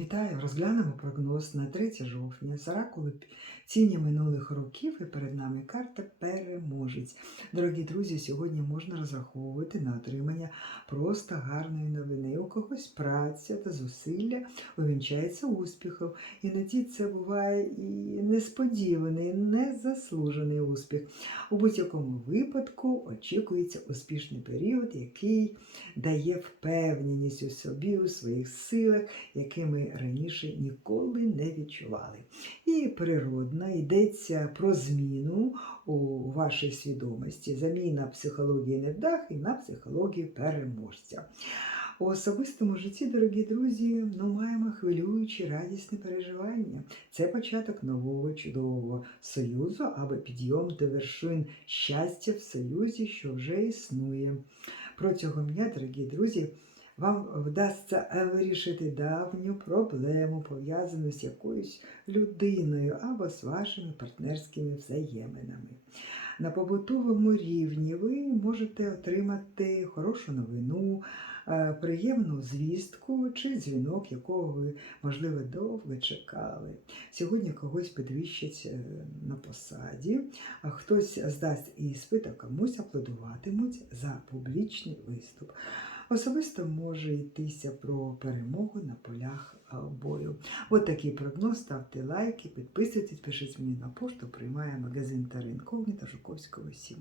Вітаю! Розглянемо прогноз на 3 жовтня з оракули тіні минулих років і перед нами карта переможець. Дорогі друзі, сьогодні можна розраховувати на отримання просто гарної новини. У когось праця та зусилля увінчається успіхом. Іноді це буває і несподіваний, незаслужений успіх. У будь-якому випадку очікується успішний період, який дає впевненість у собі, у своїх силах, якими раніше ніколи не відчували. І природно йдеться про зміну у вашій свідомості, заміна психології невдахи на психологію переможця. У особистому житті, дорогі друзі, ну, маємо хвилюючі радісні переживання. Це початок нового чудового союзу або підйом до вершин щастя в союзі, що вже існує. Протягом дня, дорогі друзі, вам вдасться вирішити давню проблему, пов'язану з якоюсь людиною або з вашими партнерськими взаєминами. На побутовому рівні ви можете отримати хорошу новину, е, приємну звістку чи дзвінок, якого ви, можливо, довго чекали. Сьогодні когось підвищать е, на посаді, а хтось здасть іспит, а комусь аплодуватимуть за публічний виступ. Особисто може йтися про перемогу на полях бою. От такий прогноз. Ставте лайки, підписуйтесь, пишіть мені на пошту. Приймає магазин та ринковні та Жуковського 7.